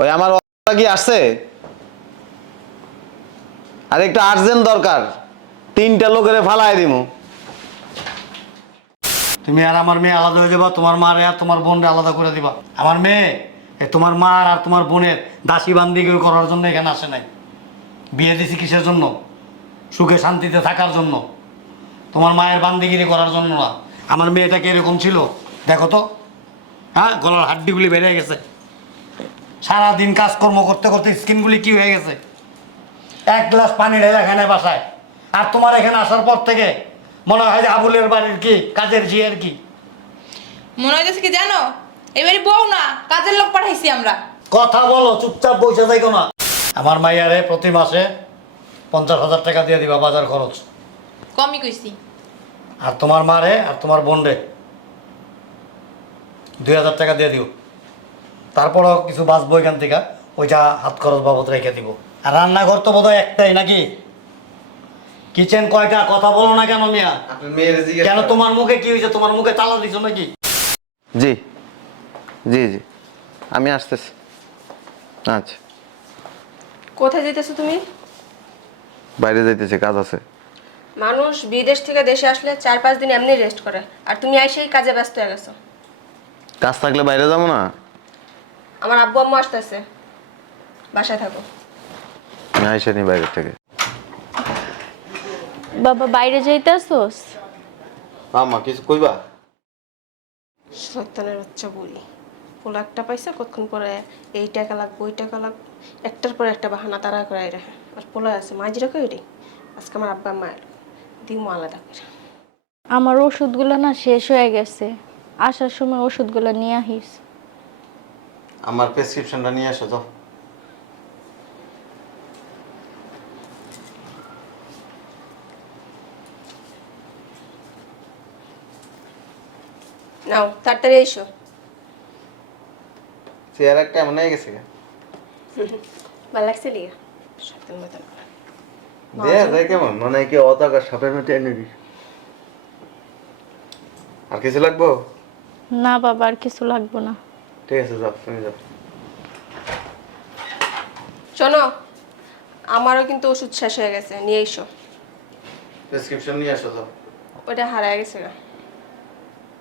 ওই আমার কি আসছে? আর একটা আর্জেন্ট দরকার। তিনটা লোকের ফালাই দিমু। তুমি আর আমার মেয়ে আলাদা হয়ে যাবা, তোমার মারে আর তোমার বোনরে আলাদা করে দিবা। আমার মেয়ে, এ তোমার মার আর তোমার বোনের দাসী বান্দি করার জন্য এখানে আসে নাই। বিয়ে দিছি কিসের জন্য? সুখে শান্তিতে থাকার জন্য। তোমার মায়ের বান্দিগিরি করার জন্য না। আমার মেয়েটাকে এরকম ছিল? দেখো তো। হ্যাঁ গলার হাড্ডিগুলি বেড়ে গেছে। সারাদিন কাজকর্ম করতে করতে স্কিনগুলি কি হয়ে গেছে? এক গ্লাস পানি ঢেলে এখানে বাসায়। আর তোমার এখানে আসার পর থেকে মনে হয় যে আবুলের বাড়ির কি কাজের জিয়ের কি? মনে হইতেছে কি জানো? এবারে বউ না কাজের লোক পাঠাইছি আমরা। কথা বলো চুপচাপ বসে যাইকো না। আমার মাইয়ারে প্রতি মাসে পঞ্চাশ হাজার টাকা দিয়ে দিবা বাজার খরচ। কমই কইছি। আর তোমার মারে আর তোমার বোনরে দুই হাজার টাকা দিয়ে দিও। তারপরও কিছু বাঁচবো এখান থেকে ওইটা হাত খরচ বাবদ রেখে দিব। আর রান্নাঘর তো বোধহয় একটাই নাকি? কিচেন কয়টা? কথা বলো না কেন মিয়া? মেয়ের কেন তোমার মুখে কি হয়েছে? তোমার মুখে তালা দিছো নাকি? জি। জি জি। আমি আসতেছি। আচ্ছা। কোথায় যেতেছো তুমি? বাইরে যাইতেছি কাজ আছে। মানুষ বিদেশ থেকে দেশে আসলে চার পাঁচ দিন এমনি রেস্ট করে। আর তুমি আইসেই কাজে ব্যস্ত হয়ে গেছো। কাজ থাকলে বাইরে যাব না? আমার আব্বু আম্মু আসতেছে। বাসায় থাকো। আমি আইসানি বাইরে থেকে। বাবা বাইরে যাইতেছোস? আমা কিছু কইবা? সন্তানের বাচ্চা বলি পোলা একটা পাইছে কতক্ষণ পরে এই টাকা লাগবে ওই টাকা লাগবে। একটার পর একটা বাহানা তারা করে রাখে। আর পোলা আছে মাঝিরা কই রে? আজকে আমার আব্বা মায়ের দিমু আলাদা করে। আমার ওষুধগুলো না শেষ হয়ে গেছে। আসার সময় ওষুধগুলো নিয়ে আহিস। আমার প্রেসক্রিপশনটা নিয়ে আসো তো। নাও তাড়াতাড়ি এসো। চেয়ার একটা এমন হয়ে গেছে? ভালো লাগছে লিগা? সন্তান মতন। দেয়া যায় কেমন? মনে হয় কি অতাকার সাপের মতো এনে আর কিছু লাগবো? না বাবা আর কিছু লাগবে না। ঠিক আছে যাও তুমি যাও। শোনো আমারও কিন্তু ওষুধ শেষ হয়ে গেছে নিয়ে এসো। প্রেসক্রিপশন নিয়ে আসো যাও। ওটা হারায় গেছে গা।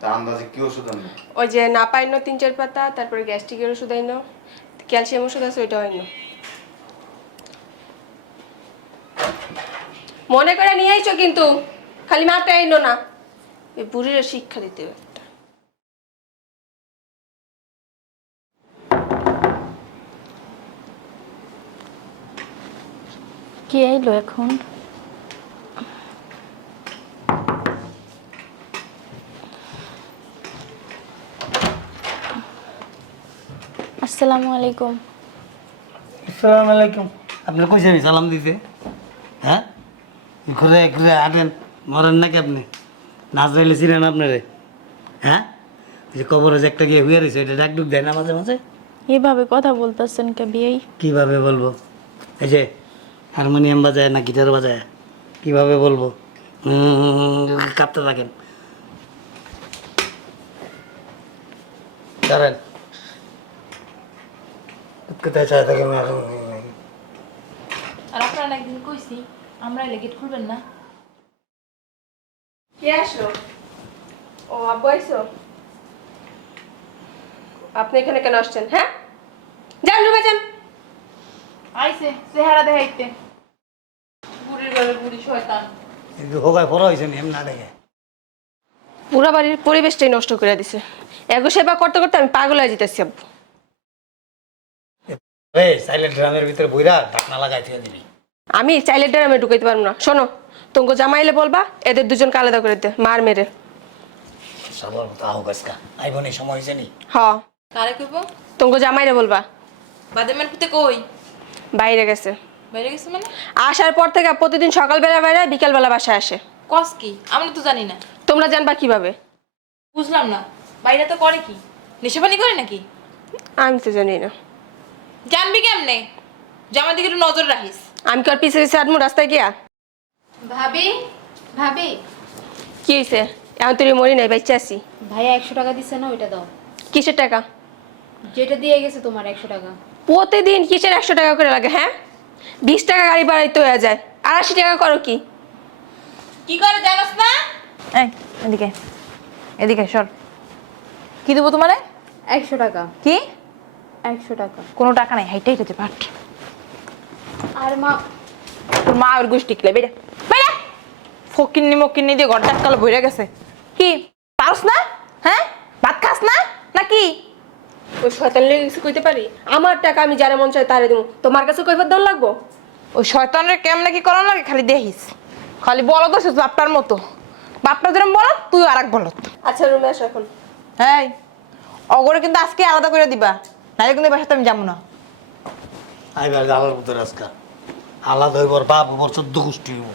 তা আন্দাজে কি ওষুধ আনবে? ওই যে না পাইন তিন চার পাতা তারপরে গ্যাস্ট্রিকের ওষুধ আইন ক্যালসিয়াম ওষুধ আছে ওইটাও আইন। মনে করে নিয়ে আইছো কিন্তু খালি মাপে আইনো না। এই বুড়ির শিক্ষা দিতে হবে। কি আইলো এখন। আসসালামু আলাইকুম। আসসালামু আলাইকুম। আপনি কইছে আমি সালাম দিতে। হ্যাঁ? ঘুরে ঘুরে হাঁটেন মরেন নাকি আপনি? নাজরাইলে ছিলেন আপনারে। হ্যাঁ? যে কবরে যে একটা গিয়ে হুয়ে রয়েছে এটা ডাক ডুক দেয় না মাঝে মাঝে? এভাবে কথা বলতেছেন কে বিয়েই? কীভাবে বলব? এই যে হারমোনিয়াম বাজায় না গিটার বাজায়? কীভাবে বলব? কাঁপতে থাকেন। দাঁড়ান। কোথায় চায় থাকেন আর আপনারা একদিন কইছি আমরা এলে গেট খুলবেন না। কে আসলো ও আব্বু আইসো? আপনি এখানে কেন আসছেন হ্যাঁ? যান রুমে যান। আইছে চেহারা দেখাইতে। বুড়ির বুড়ি শয়তান? কিন্তু হোগায় পড়া হয়েছে নি না দেখে পুরা বাড়ির পরিবেশটাই নষ্ট করে দিছে। এগো সেবা করতে করতে আমি পাগল হয়ে যেতেছি আব্বু। এই সাইলেন্ট ড্রামের ভিতরে বইরা ঢাকনা লাগাই দিয়ে দিবি। আমি চাইলে ড্রামে ঢুকাইতে পারব না। শোনো তোমাকে জামাইলে বলবা এদের দুজনকে আলাদা করে দে মার মেরে। সবার সময় হয়েছে নি? হ। কারে কইব? তোমাকে জামাইরে বলবা। বাদামের পুতে কই? বাইরে গেছে। বাইরে গেছে মানে? আসার পর থেকে প্রতিদিন সকালবেলা বাইরে বিকালবেলা বাসায় আসে। কস কি? আমরা তো জানি না। তোমরা জানবা কীভাবে? বুঝলাম না। বাইরে তো করে কি? নেশাপানি করে নাকি? আমি তো জানি না। জানবি কেমনে? জামার দিকে একটু নজর রাখিস। আমি কি আর পিছিয়ে পিছিয়ে আটমু রাস্তায় গিয়া? ভাবি ভাবি। কি হয়েছে এখন তুই মরি নাই বাচ্চা আছি। ভাইয়া একশো টাকা দিচ্ছে না ওইটা দাও। কিসের টাকা? যেটা দিয়ে গেছে তোমার একশো টাকা। প্রতিদিন কিসের একশো টাকা করে লাগে হ্যাঁ? বিশ টাকা গাড়ি বাড়াইতে হয়ে যায়। আর আশি টাকা করো কি? কি করে জানোস না এই এদিকে। এদিকে সর। কি দেবো তোমারে? একশো টাকা। কি? একশো টাকা। কোনো টাকা নাই হাইটাই যেতে পাঠ। আর মা তোর মা ওর গোষ্ঠী কিলে বেড়ে। বেড়ে! ফকিন্নি মকিন্নি দিয়ে ঘরটা কালো ভরে গেছে। কি পারস না? হ্যাঁ? ভাত খাস না? নাকি? ওই শয়তান লেগে কিছু কইতে পারি? আমার টাকা আমি যারা মন চাই তারে দেবো তোমার কাছে কইবার দল লাগবো? ওই শয়তানের কেমনে কি করানো লাগে? খালি দেখিস। খালি বলো তো শুধু বাপটার মতো। বাপটা যেরকম বলত তুই আর এক বলত আচ্ছা রুমে আসো এখন। হ্যাঁ অগরে কিন্তু আজকে আলাদা করে দিবা। নাহলে কিন্তু বাসাতে আমি যাব না। আইবার আলার মতো রাজকা আলাদা হইবর বাপ হবর চোদ্দ গোষ্ঠী হইব।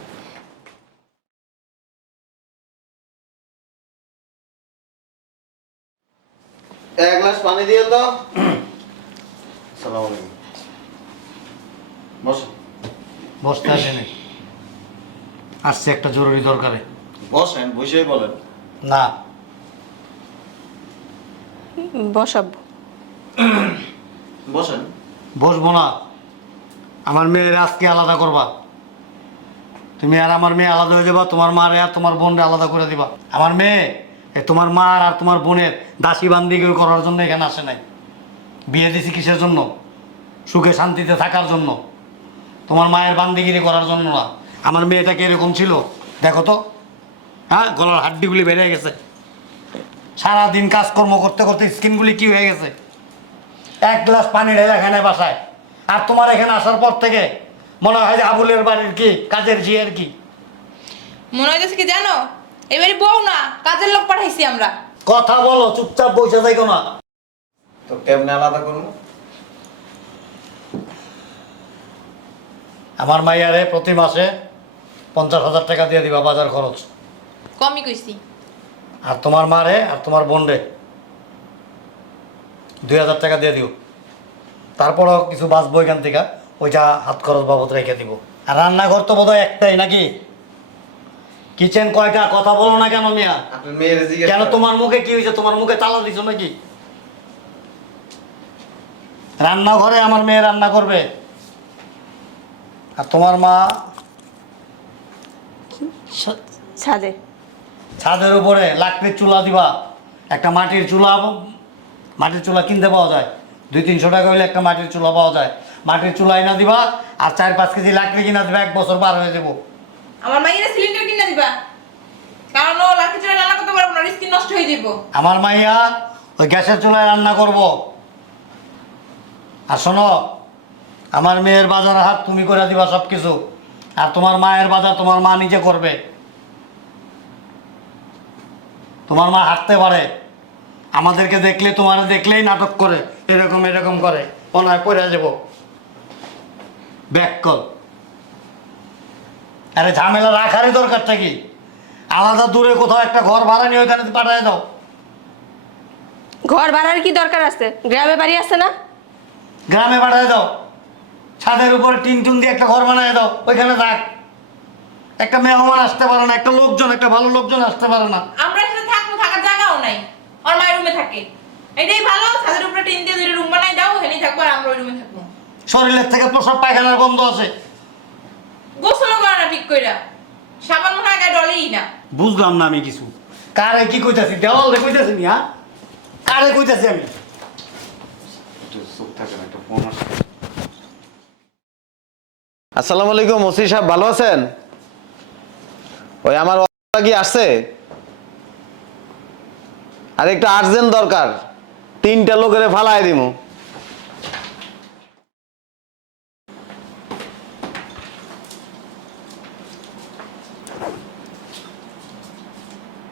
এক গ্লাস পানি দিয়ে তো সালাম আলাইকুম বসো। বসতে আসেনি। আসছে একটা জরুরি দরকারে। বসেন বসেই বলেন। না। বসাবো বসেন। বসবো না। আমার মেয়ের আজকে আলাদা করবা। তুমি আর আমার মেয়ে আলাদা হয়ে যাবা তোমার মারে আর তোমার বোনরে আলাদা করে দিবা। আমার মেয়ে তোমার মার আর তোমার বোনের দাসী বান্দি কেউ করার জন্য এখানে আসে নাই। বিয়ে দিছি কিসের জন্য? সুখে শান্তিতে থাকার জন্য। তোমার মায়ের বান্দিগিরি করার জন্য না। আমার মেয়েটা কি এরকম ছিল? দেখো তো। হ্যাঁ গলার হাড্ডিগুলি বেড়ে গেছে। সারাদিন কাজকর্ম করতে করতে স্কিনগুলি কি হয়ে গেছে? এক গ্লাস পানি ঢেলে এখানে বাসায়। আর তোমার এখানে আসার পর থেকে মনে হয় যে আবুলের বাড়ির কি, কাজের জিয়ের কি? মনে হইতেছে কি জানো? এবারে বউ না কাজের লোক পাঠাইছি আমরা। কথা বলো চুপচাপ বসে যাইকো না। তো কেমনে আলাদা করব? আমার মাইয়ারে প্রতি মাসে পঞ্চাশ হাজার টাকা দিয়ে দিবা বাজার খরচ। কমই কইছি। আর তোমার মারে আর তোমার বোনরে দুই হাজার টাকা দিয়ে দিও। তারপরও কিছু বাঁচবো এখান থেকে ওইটা হাত খরচ বাবদ রেখে দিব। আর রান্নাঘর তো বোধহয় একটাই নাকি? কিচেন কয়টা? কথা বলো না কেন মিয়া? আপনার মেয়ের জিজ্ঞেস কেন তোমার মুখে কি হয়েছে? তোমার মুখে তালা দিছো নাকি? রান্নাঘরে আমার মেয়ে রান্না করবে। আর তোমার মা? ছাদে। ছাদের উপরে লাকড়ির চুলা দিবা। একটা মাটির চুলা মাটির চুলা কিনতে পাওয়া যায়। দুই তিনশো টাকা হলে একটা মাটির চুলা পাওয়া যায়। মাটির চুলা এনে দিবা আর চার পাঁচ কেজি লাকড়ি কিনা দিবা এক বছর পার হয়ে যাব। আমার মাইয়ের সিলিন্ডার দিবা। কারণ ও চড়ে রান্না করতে পারব না স্কিন নষ্ট হয়ে যাব আমার মাইয়া ওই গ্যাসের চুলায় রান্না করব। আর শোনো, আমার মেয়ের বাজার হাত তুমি করে দিবা সব কিছু আর তোমার মায়ের বাজার তোমার মা নিজে করবে। তোমার মা হাঁটতে পারে। আমাদেরকে দেখলে, তোমার দেখলেই নাটক করে। এরকম এরকম করে। অনায় পড়ে যাব। ব্যাক কল আরে ঝামেলা রাখারই দরকারটা কি? আলাদা দূরে কোথাও একটা ঘর ভাড়া নিয়ে ওইখানে পাঠিয়ে দাও। ঘর ভাড়ার কি দরকার আছে? গ্রামে বাড়ি আছে না? গ্রামে পাঠিয়ে দাও। ছাদের উপরে টিন টুন দিয়ে একটা ঘর বানায় দাও ওইখানে থাক। একটা মেহমান আসতে পারে না একটা লোকজন একটা ভালো লোকজন আসতে পারে না। আমরা এখানে থাকব থাকার জায়গাও নাই। ওর মায়ের রুমে থাকে। এটাই ভালো ছাদের উপরে টিন দিয়ে দুটো রুম বানাই দাও ওখানেই থাকব আর আমরা ওই রুমে থাকব। শরীরের থেকে প্রসব পায়খানার বন্ধ আছে। গোসলও করে না ঠিক কইরা। সাবান মনে হয় গায়ে ডলেই না। বুঝলাম না আমি কিছু। কারে কি কইতাছি? দেওয়াল রে কইতাছি নি হ্যাঁ কারে কইতাছি আমি? চুপ থাকেন একটা ফোন আসছে আসসালামু আলাইকুম ওসি সাহেব ভালো আছেন? ওই আমার কি আসছে? আর একটা আর্জেন্ট দরকার। তিনটা লোকের ফালাই দিমু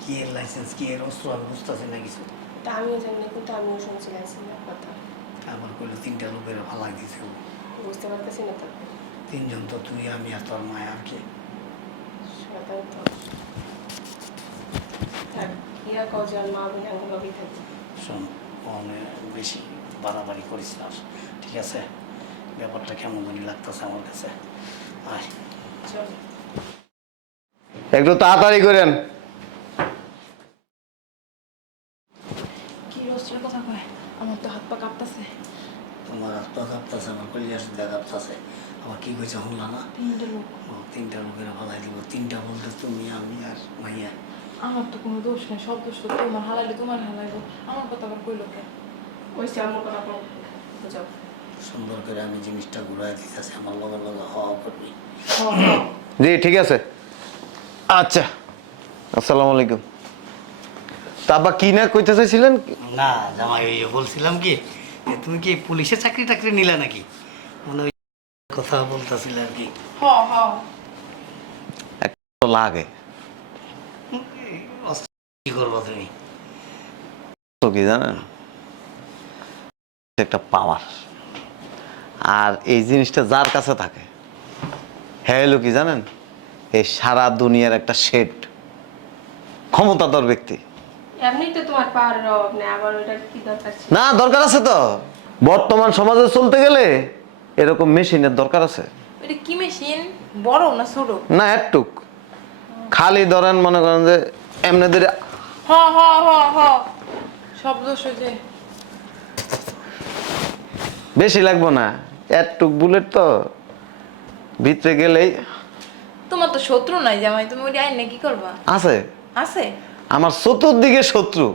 কি এর লাইসেন্স কি এর অস্ত্র আমি বুঝতেছি না কিছু এটা আমিও জানি না কিন্তু আমিও শুনছি লাইসেন্সের কথা। আমার কইলো তিনটা লোকের ফালাই দিছে বুঝতে পারতেছি না তো তিনজন তো তুই আমি আর তোর মায় আর কি? তো। থাক ইয়া কজন মা বোন আঙ্গুল লবি থাকবে শোন অনেক বেশি বাড়াবাড়ি করিস না ঠিক আছে? ব্যাপারটা কেমন জানি লাগতেছে আমার কাছে। আয়। চল। একটু তাড়াতাড়ি করেন কি রোস্টের কথা কয় আমার তো হাত পা কাঁপতাছে তোমার হাত পা কাঁপতাছে কাঁপতেছে আবার কি কইছে না ও, তিনটা লোকের ফালাই দিব। তিনটা বলতে তুমি আমি আর মাইয়া। আমার তো কোনো দোষ নেই সব দোষ তো তোমার হালাইলে তোমার হালাইবো আমার কথা আবার কইলো কে? ওই সে আমার কথা বুঝাও। সুন্দর করে আমি জিনিসটা ঘুরাই দিতেছি আমার লগে লগে হওয়া করবি। জি ঠিক আছে। আচ্ছা আসসালামু আলাইকুম। তা আব্বা কি না কইতে চাইছিলেন? না জামাই ওই বলছিলাম কি তুমি কি পুলিশে চাকরি টাকরি নিলে নাকি? মানে ওই কথা বলতেছিল আর কি। লাগে। কি করব তুমি? তো কি জানেন? একটা পাওয়ার আর এই জিনিসটা যার কাছে থাকে। হ্যাঁ হলো কি জানেন? এই সারা দুনিয়ার একটা শেড ক্ষমতাধর ব্যক্তি। এমনি তোমার পাওয়ারের অভাব নেই আবার ওইটার কি দরকার না দরকার আছে তো। বর্তমান সমাজে চলতে গেলে এরকম মেশিনের দরকার আছে? এটা কি মেশিন? বড় না ছোট? না একটুক। খালি ধরেন মনে করেন যে এমনি ধরে হ হ হ হ। সব দোষ বেশি লাগবো না। একটুক বুলেট তো। ভিতরে গেলেই তোমার তো শত্রু নাই জামাই তুমি ওই আইন কি করবা? আছে। আছে? আমার চতুর্দিকে শত্রু।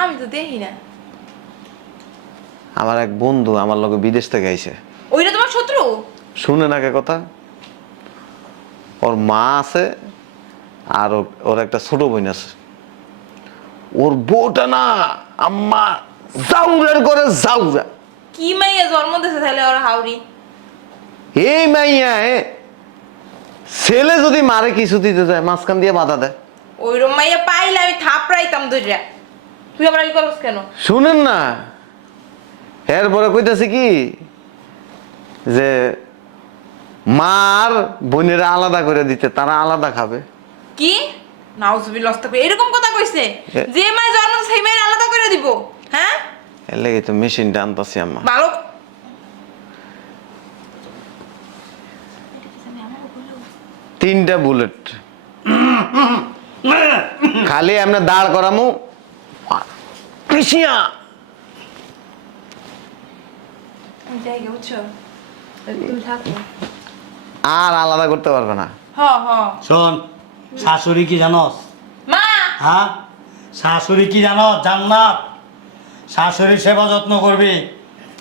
আমি তো দেখি না। আমার এক বন্ধু আমার লগে বিদেশ থেকে আইছে। ওইটা তোমার শত্রু? শুনে নাকে কথা। ওর মা আছে আর ওর একটা ছোট বোন আছে। ওর বউটা না আম্মা জাউরের করে জাউরা। কি মাইয়া জন্ম দিয়েছে তাহলে ওর হাউরি? এই মাইয়া ছেলে যদি মারে কিছু দিতে যায় মাঝখান দিয়ে বাধা দেয়। ওইরম মাইয়া পাইলে আমি থাপড়াইতাম দইরা তুই আবার কি করস কেন? শুনেন না। এরপরে কইতাছে কি যে মার বোনেরা আলাদা করে দিতে তারা আলাদা খাবে। কি? নাউজুবিল্লাহ এরকম কথা কইছে? যে মায়ের জন্ম সেই মায়ের আলাদা করে দিব। হ্যাঁ? এর লেগে তো মেশিনটা আনতাছি আম্মা ভালো তিনটা বুলেট। খালি আমরা দাঁড় করামু। কৃষিয়া আমি যাই গে, বুঝছ? তুমি থাকো আর আলাদা করতে পারবে না। হ হ। শোন শাশুড়ি কি জানস? মা! হ্যাঁ? শাশুড়ি কি জানো জান্নাত। শাশুড়ির সেবা যত্ন করবি।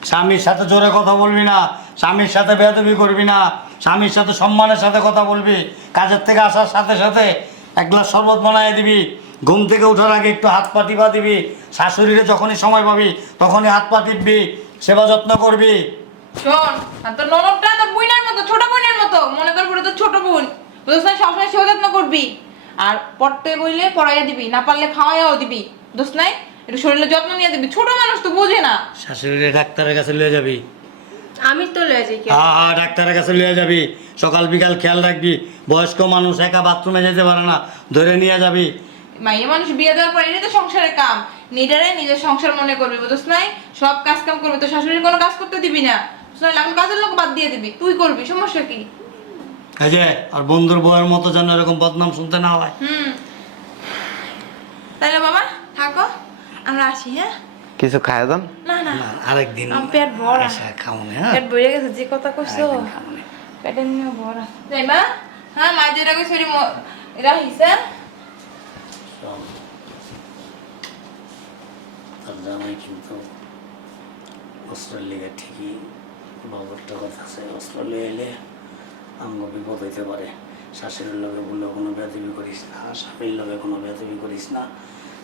স্বামীর সাথে জোরে কথা বলবি না। স্বামীর সাথে বেদবি করবি না। স্বামীর সাথে সম্মানের সাথে কথা বলবি। কাজের থেকে আসার সাথে সাথে এক গ্লাস শরবত বানায় দিবি। ঘুম থেকে ওঠার আগে একটু হাত পা টিপা দিবি। শাশুড়িরে যখনই সময় পাবি তখনই হাত পা টিপবি। সেবা যত্ন করবি। শোন আর তোর ননদটা তো বুইনার মতো ছোট বোনের মতো। মনে কর পুরো তো ছোট বোন। বুঝছ না সবসময় সেবা যত্ন করবি। আর পড়তে বইলে পড়াইয়া দিবি না পারলে খাওয়াইয়াও দিবি। দোষ নাই একটু শরীরে যত্ন নিয়ে দিবি। ছোট মানুষ তো বোঝে না। শাশুড়িরে ডাক্তারের কাছে লিয়ে যাবি। আমি তো লয়ে যাই কি হ্যাঁ হ্যাঁ ডাক্তারের কাছে লিয়ে যাবি। সকাল বিকাল খেয়াল রাখবি। বয়স্ক মানুষ একা বাথরুমে যেতে পারে না ধরে নিয়ে যাবি। মাইয়া মানুষ বিয়ে দেওয়ার পর এটাই তো সংসারের কাম। নিজেরাই নিজের সংসার মনে করবি বুঝছ নাই? সব কাজ কাম করবি তো শাশুড়ির কোনো কাজ করতে দিবি না। না এখন কাজের লোক বাদ দিয়ে দিবি। তুই করবি সমস্যা কি? এই যে আর বন্ধুর বউয়ের মতো যেন এরকম বদনাম শুনতে না হয়। হুম। তাহলে বাবা থাকো আমরা আসি হ্যাঁ? কিছু খায় যান না না। না, আরেকদিন আমার পেট ভরা। খাওনে হ্যাঁ? পেট ভরে গেছে যে কথা কইছো। পেটের নিয়ে ভরা। যাই মা হ্যাঁ মা যেটা কইছো হ্যাঁ? শোন, জামাই কিন্তু অস্ট্রেলিয়া ঠিকই বাবরটা কথা আছে অস্ট্রেলিয়া এলে আঙ্গ বিপদ হইতে পারে। শাশুড়ির লগে বলে কোনো বেদবি করিস না, স্বামীর লগে কোনো বেদবি করিস না,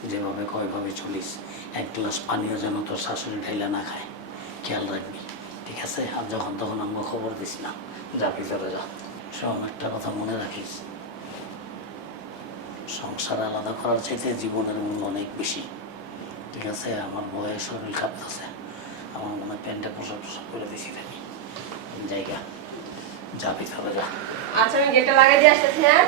যেভাবে কয়ভাবে চলিস। এক গ্লাস পানীয় যেন তোর শাশুড়ি ঢাইলা না খায়। খেয়াল রাখবি, ঠিক আছে? আর যখন তখন আমাকে খবর দিস না। যা, ভিতরে যা। সব একটা কথা মনে রাখিস। সংসার আলাদা করার চাইতে জীবনের মূল্য অনেক বেশি। ঠিক আছে? আমার বয়স শরীর কাঁপতেছে আমার মনে হয় প্যান্টটা পোশাক পোশাক করে দিছি আমি জায়গা যা ভিতরে যা। আচ্ছা আমি গেটটা লাগাই দিয়ে আসতেছি হ্যাঁ?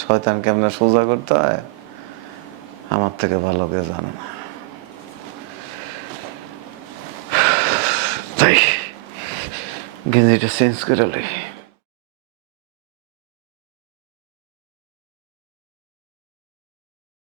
শয়তান কেমনে সোজা করতে হয়? আমার থেকে ভালো কেউ জানে না। তাই গেঞ্জিটা চেঞ্জ করে লই।